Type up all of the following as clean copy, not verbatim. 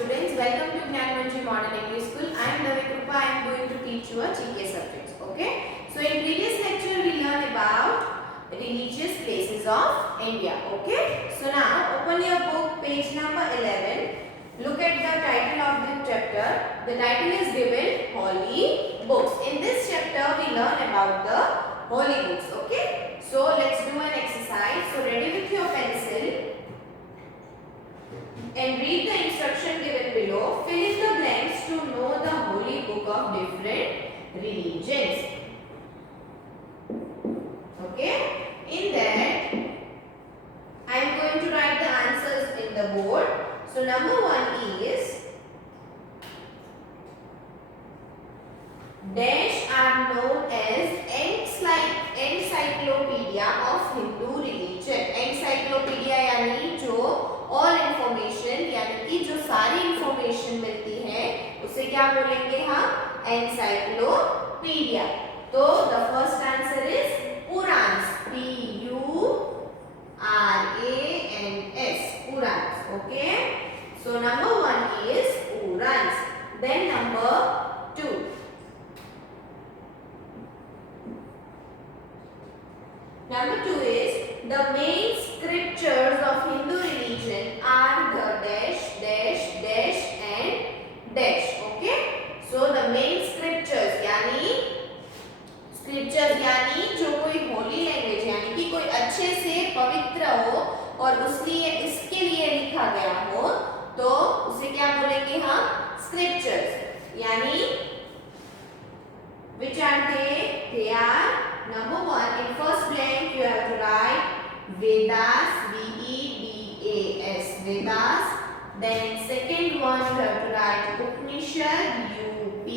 students, welcome to Gyanmanji Model English School. I am Ravi Krupa. I am going to teach you a GK subjects. Okay. So in previous lecture we learned about religious places of India. Okay. So now open your book, page number 11. Look at the title of this chapter. The title is given Holy Books. In this chapter we learn about the holy books. Okay. So let's do an exercise. So ready with your pencil and read the instruction given below. Fill in the blanks to know the holy book of different religions. Okay. In that, I am going to write the answers in the board. So number 1 is dash are known as encyclopedia of Hindu religion. Encyclopedia यानी जो all information यानी कि जो सारी information मिलती है उसे क्या बोलेंगे हम? एनसाइक्लोपीडिया. तो the first answer is Purans. PURANS. Okay. So number 1 is Purans. Then number 2. Number 2 is the main scriptures of Hindu religion are the dash dash dash and dash. Okay. So the main scriptures यानी जो कोई Holi language यानी कि कोई अच्छे से पवित्र हो और इसके लिए लिखा गया हो तो उसे क्या बोलेंगे हम? स्क्रिप्चर्स. यानी which are they are number 1 in first blank you have to write Vedas, VEDAS, Vedas. Then in second one you have to write Upanishad, UPNISHADS,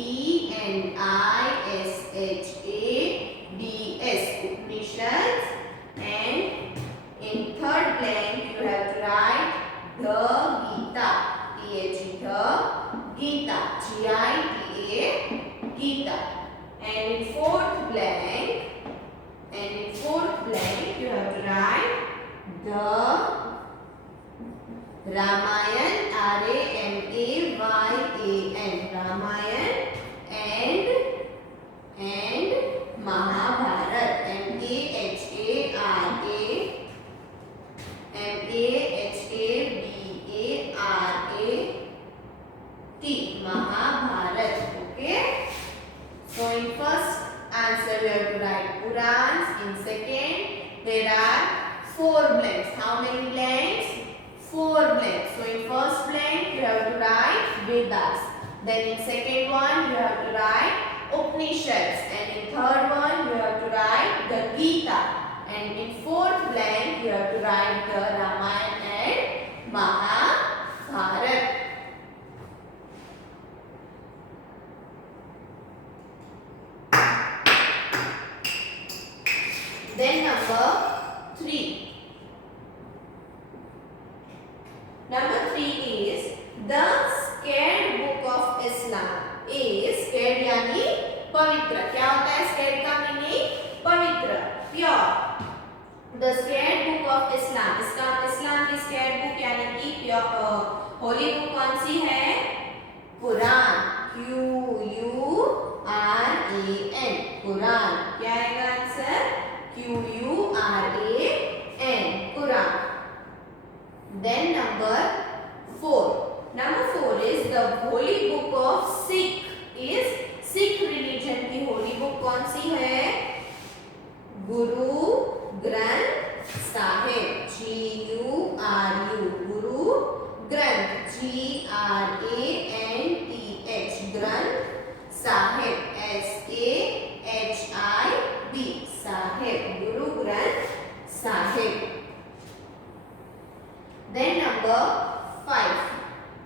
Upanishads. And in third blank you have to write the Gita, the Gita, GITA, Gita. And in fourth blank you have to write the Ramayan, RAMAYAN, Ramayan and Mahabharat, MAHABHARAT, Mahabharat. Okay. So in first answer we have to write Purans. In second there are 4 blanks. How many blanks? 4 blanks. So in first blank you have to write Vedas. Then in second one you have to write Upanishads. And in third one you have to write the Gita. And in fourth blank you have to write the Ramayana and Mahabharat. Then number 3. Number 3 is the scared book of Islam. Scared यानी पवित्र. क्या होता है scared का meaning? पवित्र, pure. The scared book of Islam. इस्लाम की scared book यानी कि होली बुक कौन सी है? कुरान. QURAN. कुरान. क्या आएगा answer? QURAN, Quran. Then number 4. Number 4 is the holy book of Sikh. Sikh religion की holy book कौन सी है? Guru Granth Sahib. GURU, Guru Granth. GRANTH, Granth Sahib. SAHIB, Sahib, Guru Granth Sahib. Then number 5.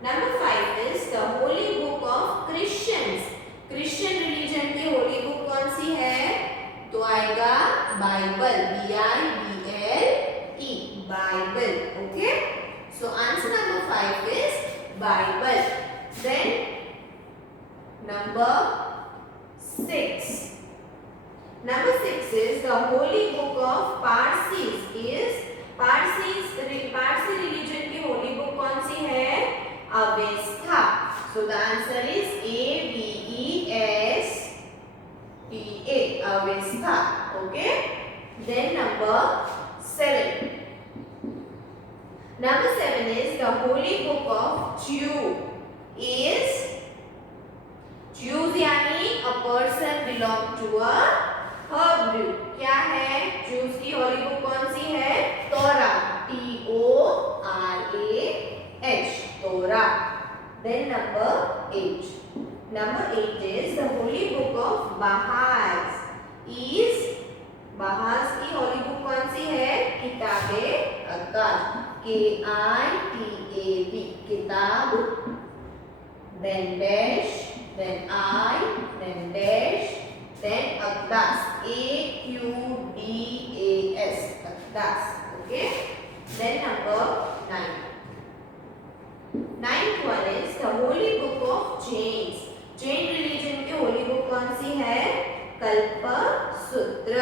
Number 5 is the holy book of Christians. Christian religion की holy book कौन सी है? तो आएगा Bible, BIBLE, Bible. Okay. So answer number 5 is Bible. Then number 6. Number 6 is the holy book of Parsis. Parsi religion की holy book कौन सी है? Avestha. So the answer is Avesta. Avestha. Okay. Then number 7. Number 7 is the holy book of Jude is Jews यानी a person belong to a herb group. क्या है? Jews की Holi book कौन सी है? तोरा. Torah. Torah. Then number 8. Number 8 is the holy book of Baha'is. Is Baha'is की Holi book कौन सी है? किताबे अक़दास. KITAB. किताब. Then dash. Then I, then dash, then Aqdas. AQDAS. Aqdas. Okay. Then number 9. Ninth one is the holy book of Jains. Jain religion की holy book कौन सी है? कल्प सूत्र.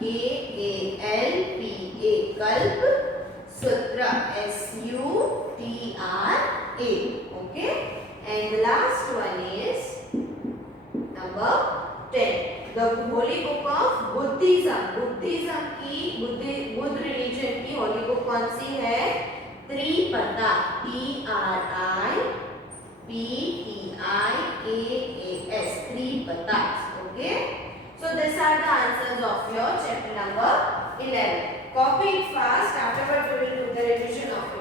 KALPA. कल्प सूत्र. SUTRA. Okay. And the last one is number 10. The holy book of Buddhism. Buddhism की Buddha religion की holy book कौन सी है? त्रिपदा. TRIPTIKAAS. त्रिपदा. Okay. So these are the answers of your chapter number 11. Copy it fast. Afterwards we will do the revision of it.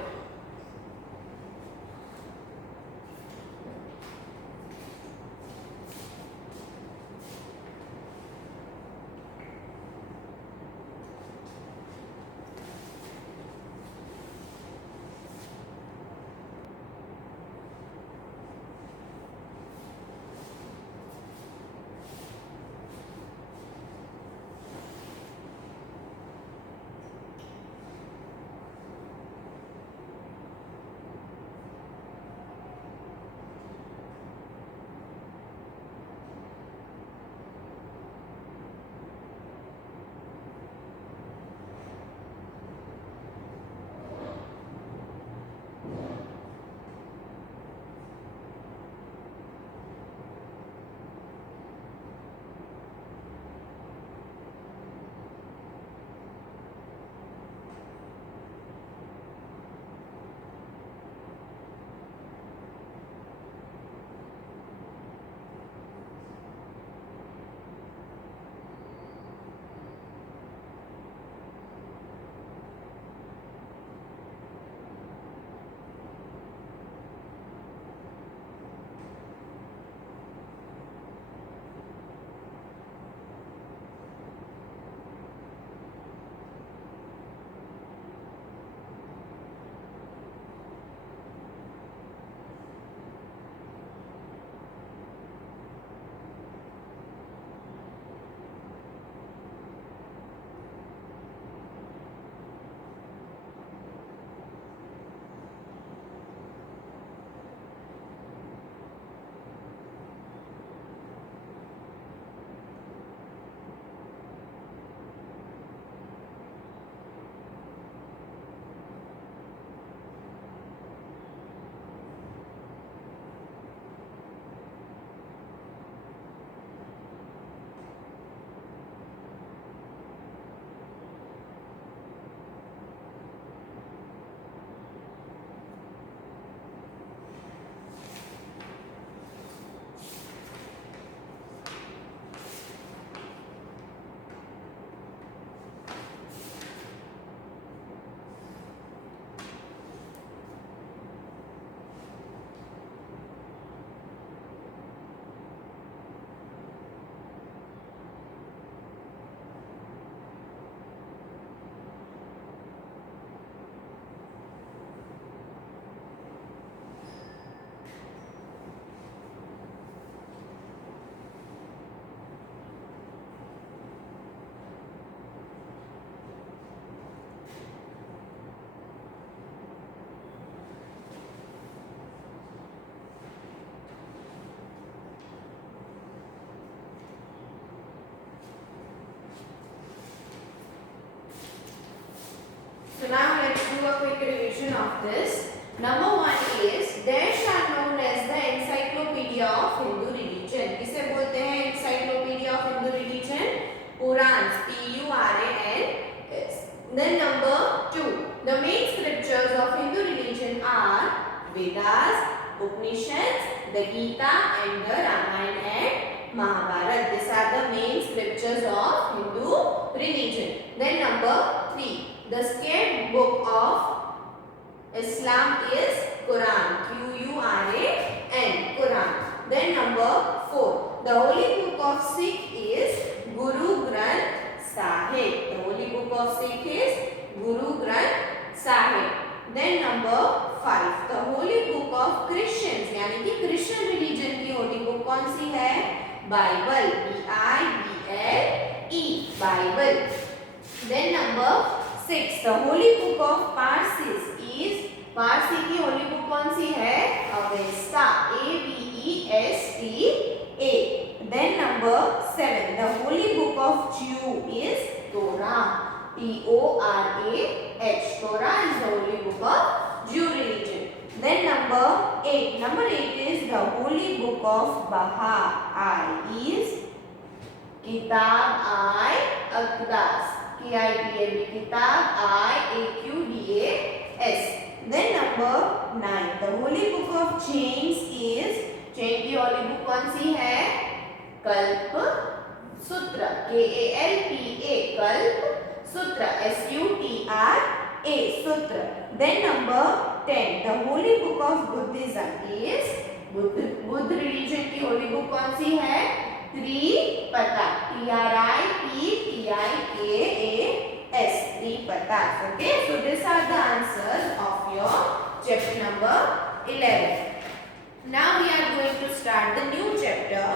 encyclopedia of Hindu religion. किसे बोलते हैं encyclopedia of Hindu religion? Purans, P-U-R-A-N-S. Then number 2, the main scriptures of Hindu religion are Vedas, Upanishads, the Gita and the Ramayana and Mahabharata. These are the main scriptures of Hindu religion. Then number 3, the sacred book of Islam is Quran, Q-U-R-A-N, Quran. Then number 4, the holy book of Sikh is Guru Granth Sahib. The holy book of Sikh is Guru Granth Sahib. Then number 5, the holy book of Christians, यानी कि Christian religion की holy book कौन सी है? Bible, B-I-B-L-E, Bible. Then number 6, the holy book of Parsis is, Parsi की Holi book कौन सी है? Avesta, A-V-E-S-T-A. Then number 7, the holy book of Jew is Torah, T-O-R-A-H. Torah is the holy book of Jew religion. Then number 8 is the holy book of Baha'i is Kitab-i-Aqdas, K-I-T-A-B, Kitab-i-A-Q-D-A-S. Then number 9, the holy book of Jains is, Jain की Holi book कौन सी है? कल्प सूत्र, K-A-L-P-A, कल्प सूत्र, S-U-T-R-A, सूत्र. Then number 10, the holy book of Buddhism is, Buddha religion की Holi book कौन सी है? Tripta, T-R-I-P-T-I-K-A-S, Tripta. Okay, so these are the answers of your chapter number 11. Now we are going to start the new chapter.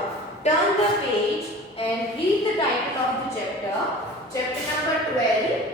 Turn the page and read the title of the chapter. Chapter number 12.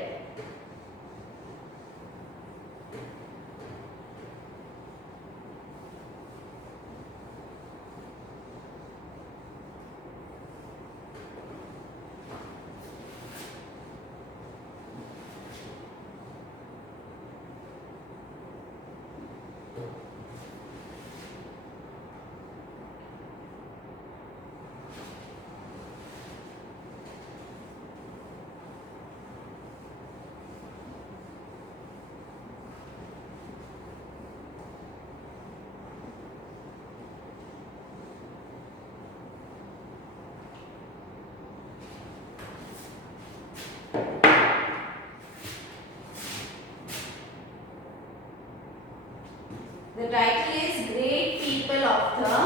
The title is Great People of the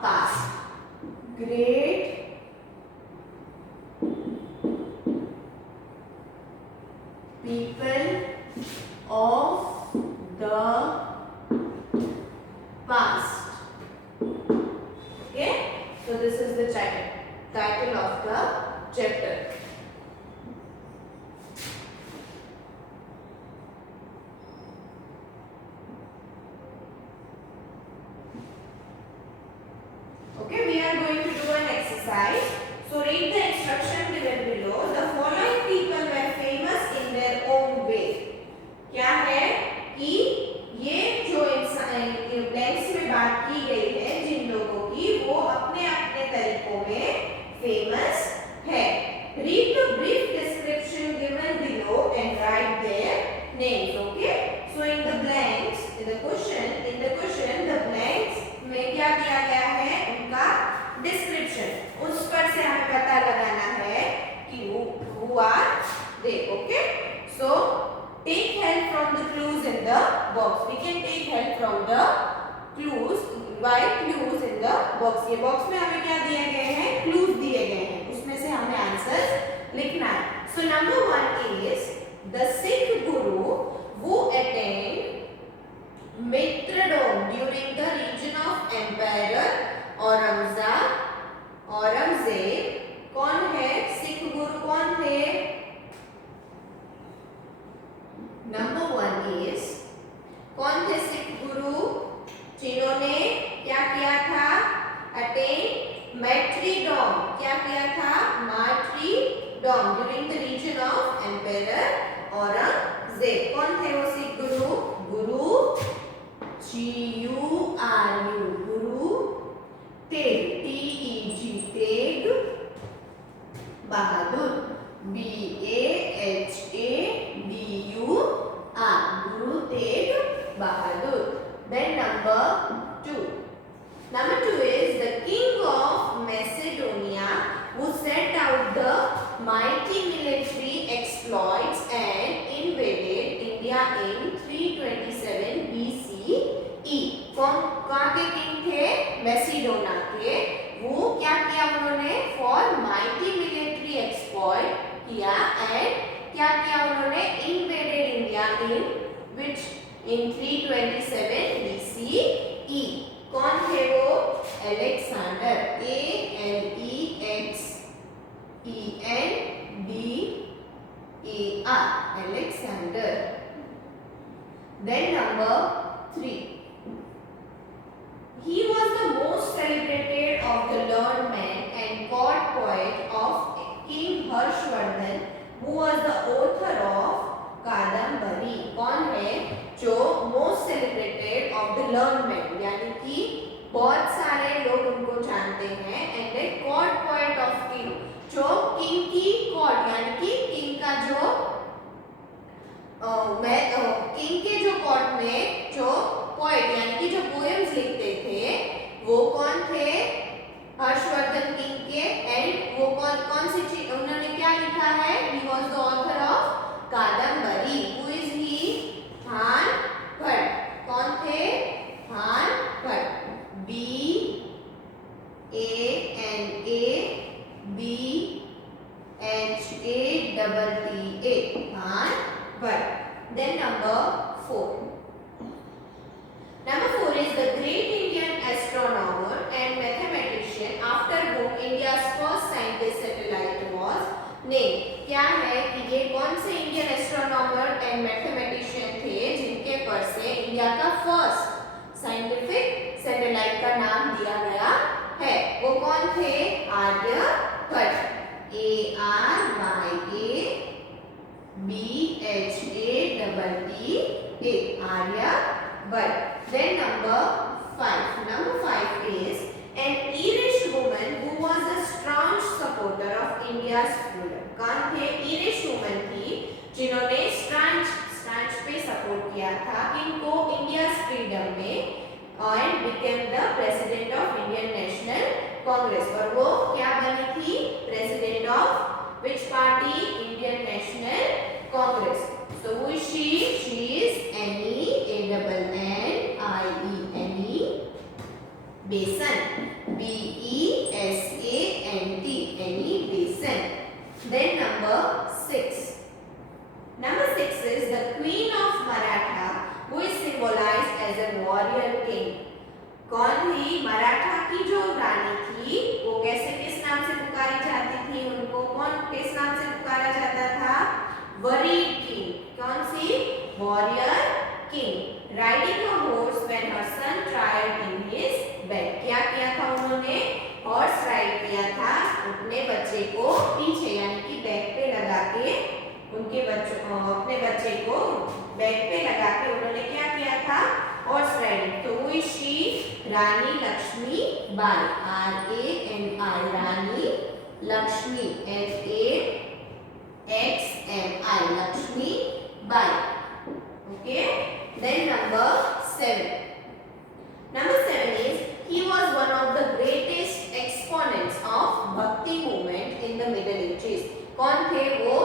Past. Great People of the Past. Okay, so this is the title of the chapter. Okay, we are going to do an exercise. So read the instruction given below. The following people were famous in their own way. क्या है कि ये जो blanks में बात की गई है जिन लोगों की, वो अपने अपने तरीकों में फेमस है. Read the brief description given below and write their names. Okay. So in the blanks, in the question, the blanks में क्या दिया गया है? उनका डिस्क्रिप्शन. उस पर से हमें पता लगाना है कि who are they. Okay. So take help from the clues in the box. We can take help from the clues. Write clues in the box. ये box में हमें क्या दिए गए हैं? Clues दिए गए हैं. उसमें से हमें आंसर लिखना है. So number 1 is the Sikh Guru who attained Mitradom during the region of Emperor Aurangzeb. कौन है सिख गुरु? कौन थे? नंबर 1 इज, कौन थे सिख गुरु जिन्होंने क्या किया था? Attain martyrdom. क्या किया था? Martyrdom during the reign of emperor Aurangzeb. कौन थे वो सिख गुरु? गुरु G-U-R-U, Guru Tegh, TEG, Tegh Bahadur, BAHADUR, Guru Tegh Bahadur. Then number 2. Number 2 is the king of Macedonia, who set out the mighty military exploits and invaded India in 327 BCE. कहाँ के king थे? मैसिडोना के। वो क्या किया उन्होंने? फॉर माइटी मिलिट्री एक्सप्लॉइट किया and क्या किया उन्होंने? Invaded India in which in 327 BCE। कौन थे वो? Alexander, ALEXANDER, Alexander. Then number 3. He was the most celebrated of the learned men and court poet of King Harshvardhan, who was the author of Kadambari. कौन है जो most celebrated of the learned man, यानी कि बहुत सारे लोग उनको जानते हैं, and a court poet of king, जो किंग की कोर्ट यानी कि किंग का जो किंग के जो कोर्ट में जो पोएट यानी कि जो पोएम्स लिखते थे वो कौन थे? हर्षवर्धन किंग के। एंड वो कौन सी चीज उन्होंने क्या लिखा है? He was the author of Kadambari. Who is ही? हान भट्ट। कौन थे? हान भट्ट, BANABHATTA, हान Bhatt. Then number 4. Number 4 is the great Indian astronomer and mathematician after whom India's first scientist satellite was named. क्या है कि ये कौन से इंडियन एस्ट्रोनॉमर एंड मैथमेटिशियन थे जिनके पर से इंडिया का फर्स्ट साइंटिफिक सैटेलाइट का नाम दिया गया है? वो कौन थे? Aryabhata, ARYABHATTA, Aryabhata. Then number 5. Number 5 is an Irish woman who was a strong supporter of India's freedom. कौन थे? Irish woman थी जिन्होंने स्टांच पे सपोर्ट किया था इनको इंडिया's फ्रीडम में, and became the president of Indian National Congress। और वो क्या बनी थी? President of which party? Indian National Congress. So who is she? She is Annie, ANNIE, Annie Besant, BESANT, Annie Besant. Then number 6. Number 6 is the Queen of Maratha, who is symbolized as a warrior king. कौन थी? मराठा की जो रानी थी वो कैसे किस नाम से पुकारी जाती थी? उनको कौन किस नाम से पुकारा जाता था? Worried king. कौन सी? Warrior king. Riding a horse when her son tried in his bed. क्या किया था उन्होंने? हॉर्स राइड किया था अपने बच्चे को पीछे यानी कि बैक पे लगा के, उनके अपने बच्चे को बैक पे लगा के उन्होंने क्या किया था? Horse riding. तो who is she? Rani Laxmibai, RANI, Rani Laxmi, LAXMI, Laxmibai. Okay. Then number 7. Number 7 is he was one of the greatest exponents of Bhakti movement in the Middle Ages. कौन थे वो?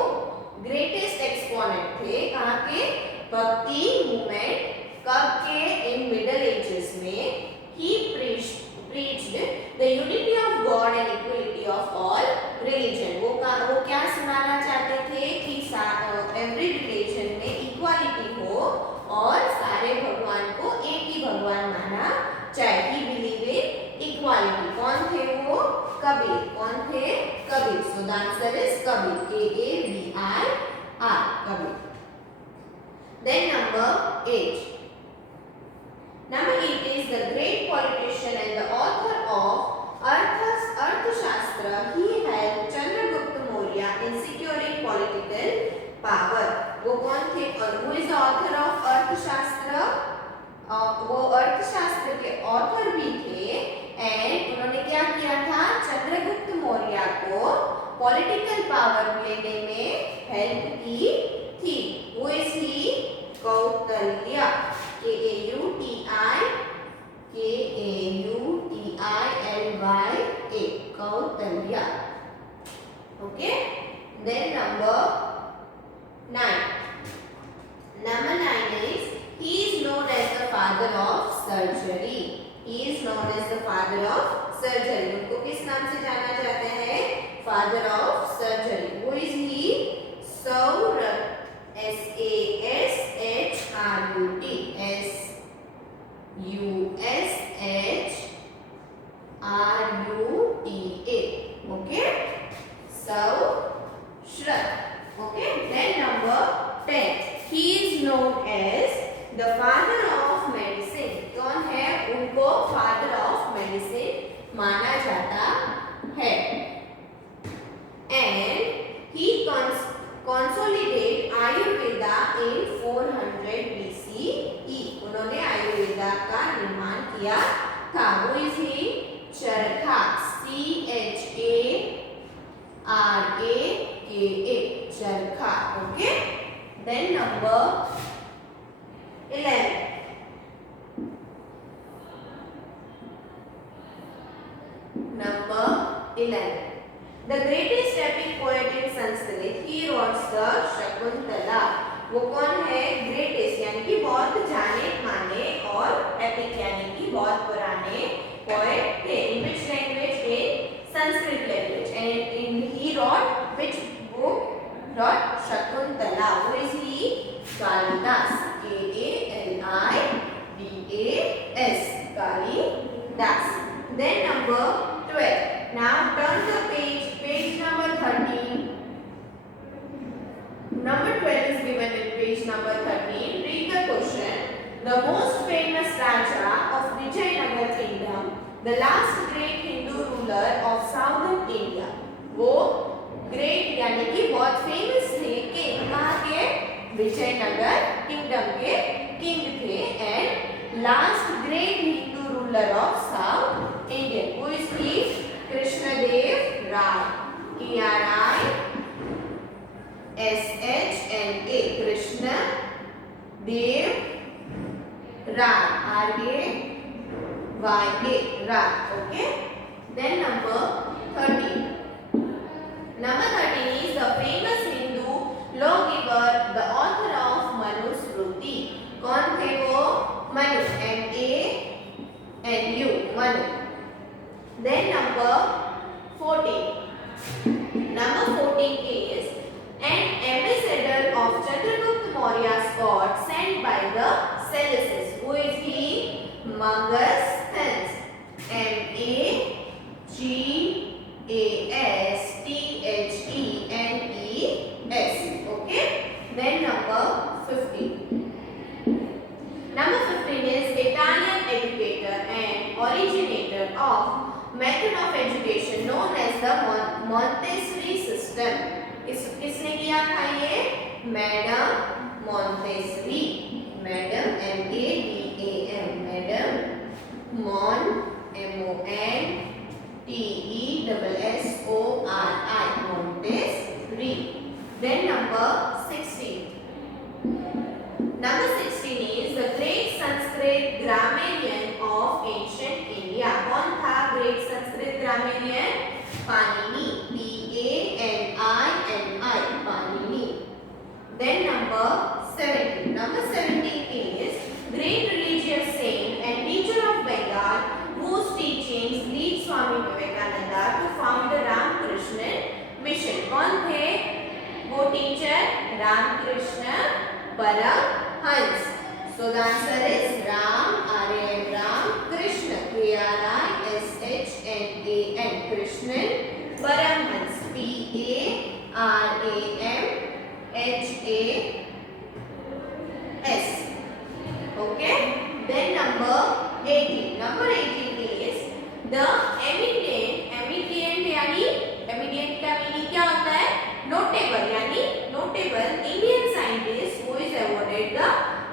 ग्रेटेस्ट एक्सपोनेंट थे कहाँ के? भक्ति मूवमेंट। कब के? इन मिडल एजेस में। He preached the unity of God and equality of all religion. वो क्या सुनाना चाहते थे कि एवरी रिलीजन में इक्वालिटी हो और सारे भगवान को एक ही भगवान माना जाए। He believed in equality. कौन थे वो? कबीर। कौन थे? Kabir. So the answer is Kabir, KABIR, Kabir. Then number 8. Number 8 is the great politician and the author of Arthashastra. He helped Chandragupta Maurya in securing political power. वो कौन थे? और who is the author of अर्थशास्त्र? वो अर्थशास्त्र के author भी थे एंड उन्होंने पॉलिटिकल पावर लेने में हेल्प की थी। Who is he? Kautilya, K-A-U-T-I-L-Y-A, Kautilya. Okay. Then number 9. Number 9 is he is known as the father of surgery. He is known as the father of surgery. उनको किस नाम से जाना जाता है? Father of surgery. Who is he? Saurabh, S-A-S-H-R-U-T, S-U-S-H-R-U-T-A. Okay. Saurabh. Okay. Then number 10. He is known as the father of medicine. कौन है? उनको father of medicine माना जाता है. And he consolidate Ayurveda in 400 BCE. उन्होंने आयुर्वेदा का निर्माण किया था. Who is he? चरखा, C-H-A-R-A-K-A, चरखा. Okay. Then number 11. Number 11. The greatest epic poet in Sanskrit. He wrote the Shakuntala. वो कौन है? ग्रेटेस्ट यानी कि बहुत जाने माने और एपिक यानी कि बहुत पुराने पोएट थे. In which language? In Sanskrit language. And he wrote which book? Wrote Shakuntala. Who is he? Kalidas, K-A-L-I-D-A-S, Kalidas. Then number 12. Now turn the page number 13. Number 12 is given in page number 13. Read the question. The most famous Raja of Vijayanagar Kingdom, the last great Hindu ruler of southern India. वो great यानी कि बहुत famous थे कि कहाँ के? Vijayanagara kingdom के king थे. And last great Hindu ruler of South India. Who is he? Krishnadeva Raya, K-R-I-S-H-N-A, Krishna Deva Raya, R-A-Y-A, Raya. Okay. Then number 13. Number 13 is the famous Hindu lawgiver, the author of Manusmriti. कौन थे वो? Manu, M-A-N-U, Manu. Then number 14. Number 14 is an ambassador of Chandragupta Maurya's court sent by the Seleucids. Who is he? Megasthenes, M-A-G-A-S-T-H-E-N-E-S. Okay. Then number 15. Number 15 is Italian educator and originator of method of education known as the Montessori system. किसने किया था ये? Madam Montessori. Madam M-A-D-A-M, madam Mon, M-O-N-T-E-S-S-O-R-I, Montessori. Then number 16. Number 16 is the great Sanskrit grammarian of ancient India. कौन था great Sanskrit grammarian? Panini, P-A-N-I-N-I, Panini. Then number 17. Number 17 is great religious saint and teacher of Bengal whose teachings lead Swami Vivekananda to found the Ramakrishna mission. कौन थे वो teacher? Ramakrishna Paramahamsa. So the answer is Ram, R-A-M, Ram, Krishna, K-R-I-S-H-N-A-N, Krishnan Paramhans, P-A-R-A-M-H-A-S. Okay. Then number 18. Number 18 is the eminent यानी eminent का meaning क्या होता है? Notable यानी notable Indian scientist who is awarded the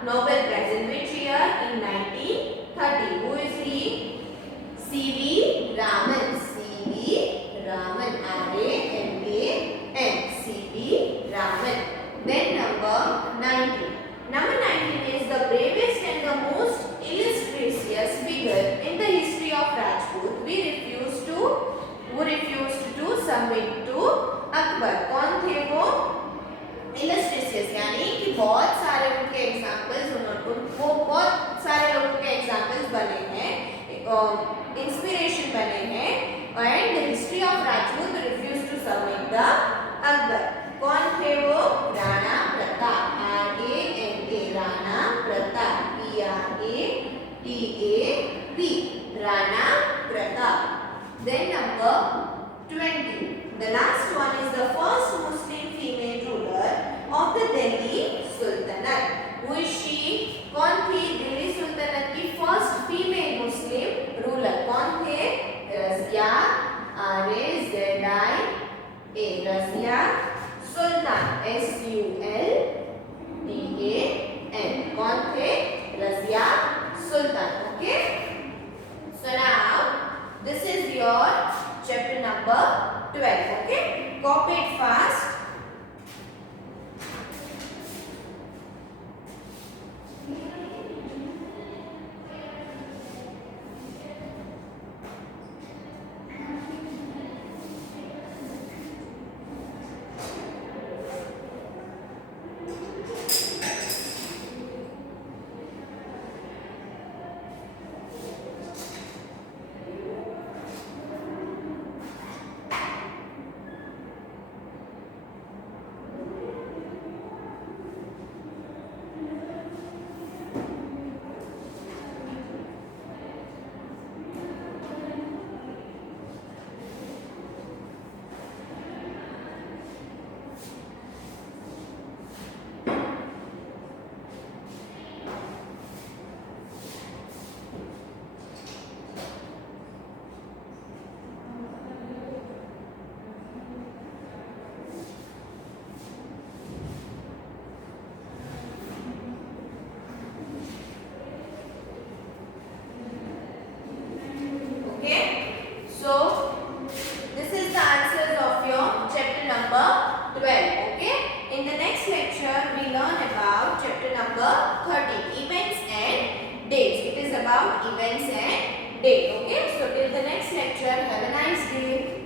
Nobel Prize in which year? In 1930. Who is he? C.V. Raman. C.V. Raman. R-A-M-A-N. your chapter number 12. Okay, copy it fast. Okay, so this is the answers of your chapter number 12. Okay, in the next lecture we learn about chapter number 13, events and dates. It is about events and date. Okay, so till the next lecture, have a nice day.